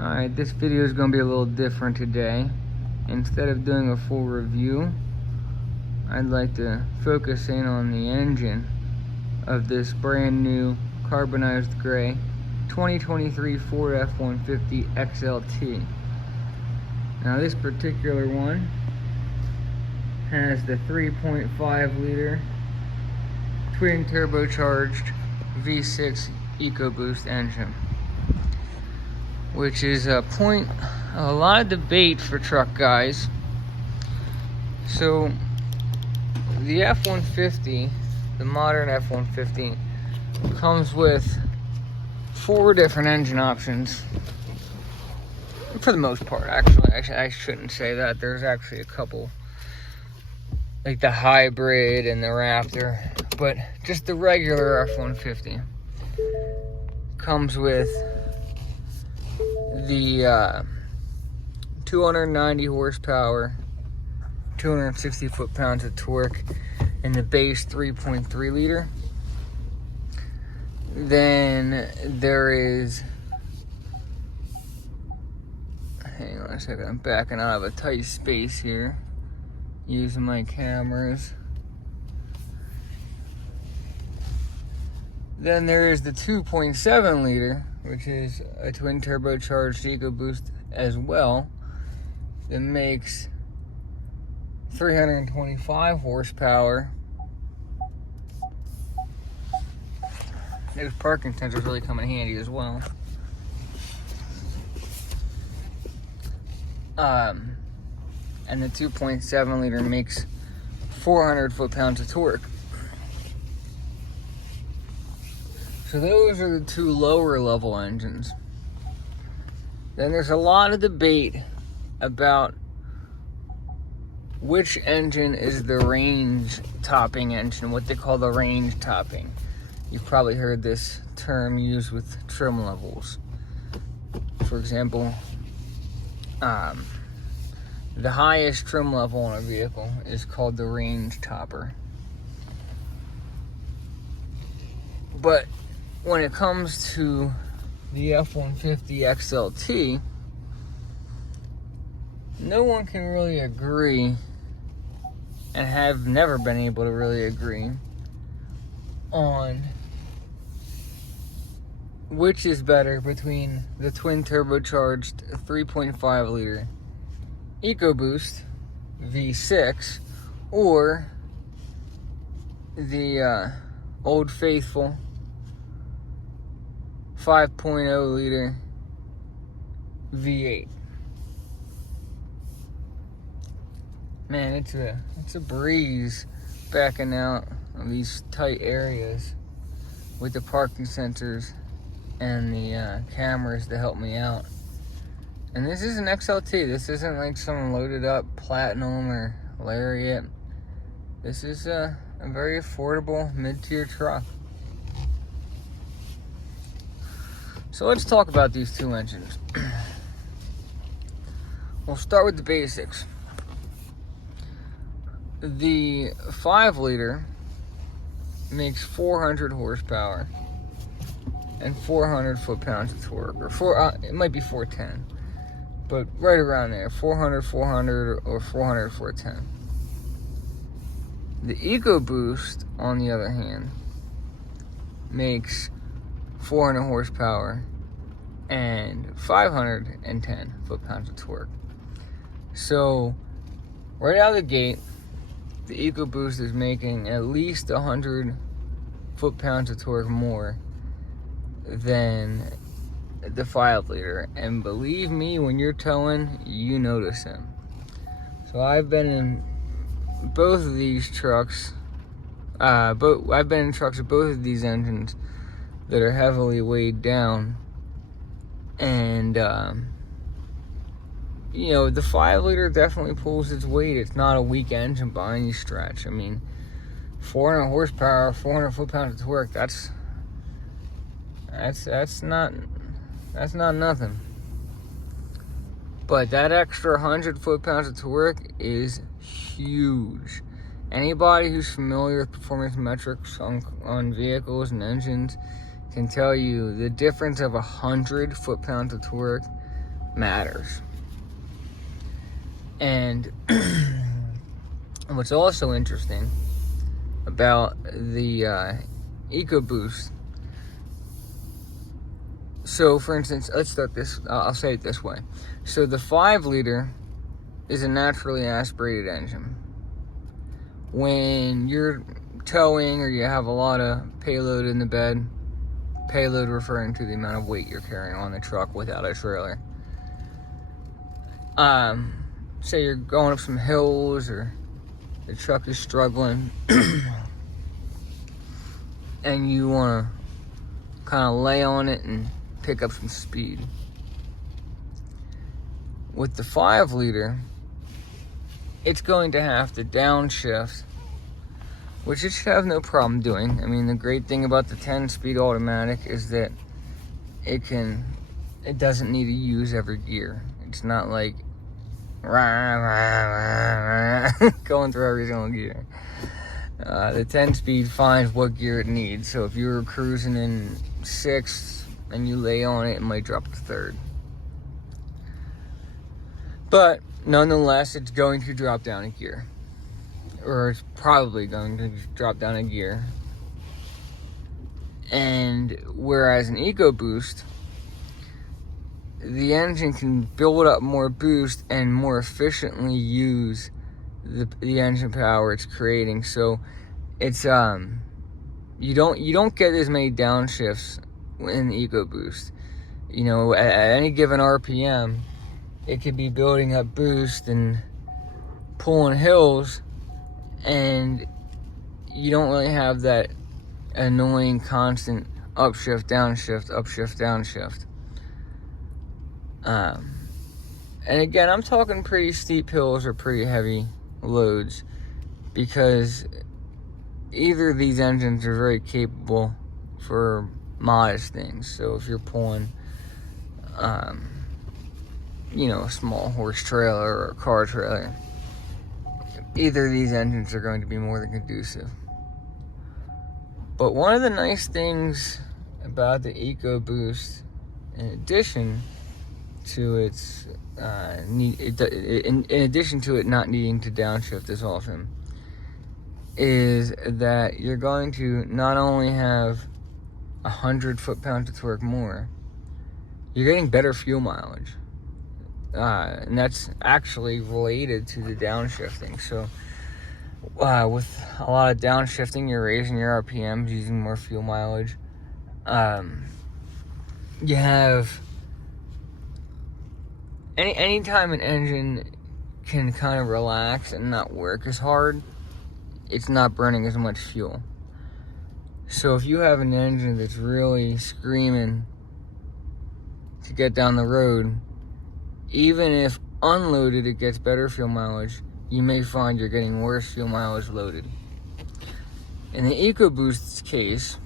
Alright, this video is going to be a little different today. Instead of doing a full review, I'd like to focus in on the engine of this brand new carbonized gray 2023 Ford F-150 XLT. Now this particular one has the 3.5 liter twin turbocharged V6 EcoBoost engine, which is a point of a lot of debate for truck guys. So the F-150, the modern F-150, comes with 4 different engine options. For the most part, actually, I shouldn't say that. There's actually a couple, like the hybrid and the Raptor, but just the regular F-150 comes with the 290 horsepower, 260 foot-pounds of torque, and the base 3.3 liter. Then there is, hang on a second, I'm backing out of a tight space here, using my cameras. Then there is the 2.7 liter, which is a twin turbocharged EcoBoost as well, that makes 325 horsepower. Those parking sensors really come in handy as well. And the 2.7 liter makes 400 foot-pounds of torque. So those are the 2 lower level engines. Then there's a lot of debate about which engine is the range topping engine, what they call the range topping. You've probably heard this term used with trim levels. For example, the highest trim level on a vehicle is called the range topper. But when it comes to the F-150 XLT, no one can really agree, and have never been able to really agree, on which is better between the twin turbocharged 3.5 liter EcoBoost V6 or the old faithful 5.0 liter V8. Man, it's a breeze backing out of these tight areas with the parking sensors and the cameras to help me out. And this is an XLT. This isn't like some loaded up Platinum or Lariat. This is a very affordable mid-tier truck. So let's talk about these 2 engines. We'll start with the basics. The 5 liter makes 400 horsepower and 400 foot-pounds of torque, or it might be 410, but right around there, 400, 400, or 400, 410. The EcoBoost, on the other hand, makes 400 horsepower and 510 foot-pounds of torque. So, right out of the gate, the EcoBoost is making at least 100 foot-pounds of torque more than the 5 liter. And believe me, when you're towing, you notice them. So I've been in both of these trucks. I've been in trucks with both of these engines that are heavily weighed down. And, you know, the 5 liter definitely pulls its weight. It's not a weak engine by any stretch. I mean, 400 horsepower, 400 foot-pounds of torque, that's not nothing. But that extra 100 foot-pounds of torque is huge. Anybody who's familiar with performance metrics on vehicles and engines can tell you the difference of 100 foot-pounds of torque matters. And what's also interesting about the EcoBoost, so for instance, let's start this, I'll say it this way. So the 5-liter is a naturally aspirated engine. When you're towing or you have a lot of payload in the bed, payload referring to the amount of weight you're carrying on the truck without a trailer. Say you're going up some hills or the truck is struggling and you want to kind of lay on it and pick up some speed. With the 5-liter, it's going to have to downshift, which it should have no problem doing. I mean, the great thing about the 10-speed automatic is that it doesn't need to use every gear. It's not like going through every single gear. The 10-speed finds what gear it needs. So if you were cruising in 6th and you lay on it, it might drop to 3rd. But nonetheless, it's going to drop down a gear. Or it's probably going to drop down a gear. And whereas an EcoBoost, the engine can build up more boost and more efficiently use the engine power it's creating. So it's you don't get as many downshifts in the EcoBoost. You know, at any given RPM, it could be building up boost and pulling hills, and you don't really have that annoying constant upshift, downshift, upshift, downshift. And again, I'm talking pretty steep hills or pretty heavy loads, because either of these engines are very capable for modest things. So if you're pulling, you know, a small horse trailer or a car trailer, either of these engines are going to be more than conducive. But one of the nice things about the EcoBoost, in addition to its in addition to it not needing to downshift as often, is that you're going to not only have 100 foot-pounds of torque more, you're getting better fuel mileage. And that's actually related to the downshifting. So with a lot of downshifting, you're raising your RPMs, using more fuel mileage. You have anytime an engine can kind of relax and not work as hard, it's not burning as much fuel. So if you have an engine that's really screaming to get down the road, even if unloaded it gets better fuel mileage, you may find you're getting worse fuel mileage loaded. In the EcoBoost's case,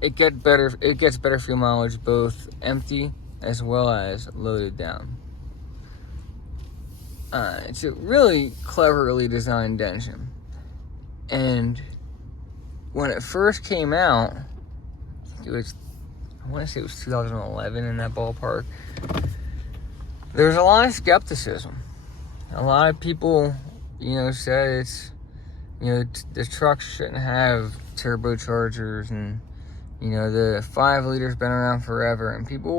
it gets better fuel mileage both empty as well as loaded down. It's a really cleverly designed engine. And when it first came out, I want to say it was 2011, in that ballpark, there was a lot of skepticism. A lot of people, said it's, the trucks shouldn't have turbochargers, and, the 5 liter's been around forever, and people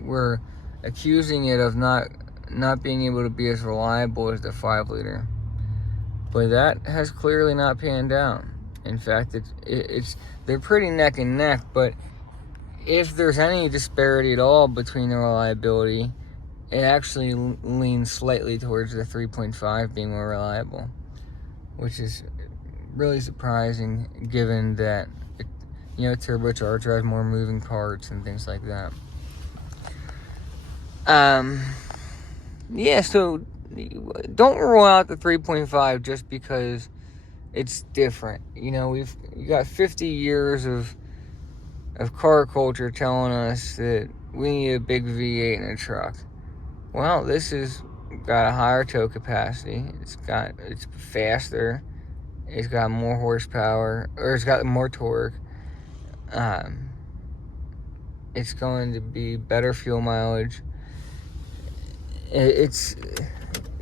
were accusing it of not being able to be as reliable as the 5 liter. But that has clearly not panned out. In fact, they're pretty neck and neck, but if there's any disparity at all between the reliability, it actually leans slightly towards the 3.5 being more reliable, which is really surprising given that, turbocharger has more moving parts and things like that. So don't rule out the 3.5 just because it's different. You got 50 years of car culture telling us that we need a big V8 in a truck. Well, this has got a higher tow capacity. It's faster. It's got more horsepower, or it's got more torque. It's going to be better fuel mileage. it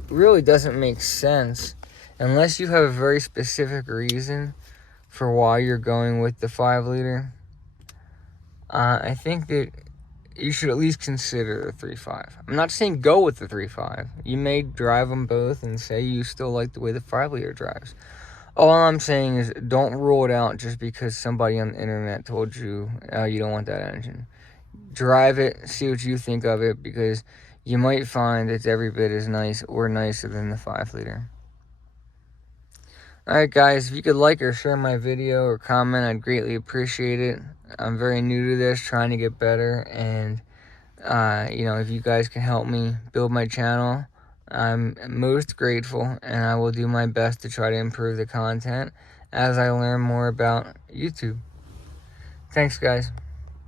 really doesn't make sense unless you have a very specific reason for why you're going with the 5 liter. I think that you should at least consider the 3.5. I'm not saying go with the 3.5. You may drive them both and say you still like the way the 5 liter drives. All I'm saying is don't rule it out just because somebody on the internet told you you don't want that engine. Drive it, see what you think of it, because you might find it's every bit as nice or nicer than the 5 liter. Alright guys, if you could like or share my video or comment, I'd greatly appreciate it. I'm very new to this, trying to get better, and if you guys can help me build my channel, I'm most grateful, and I will do my best to try to improve the content as I learn more about YouTube. Thanks guys.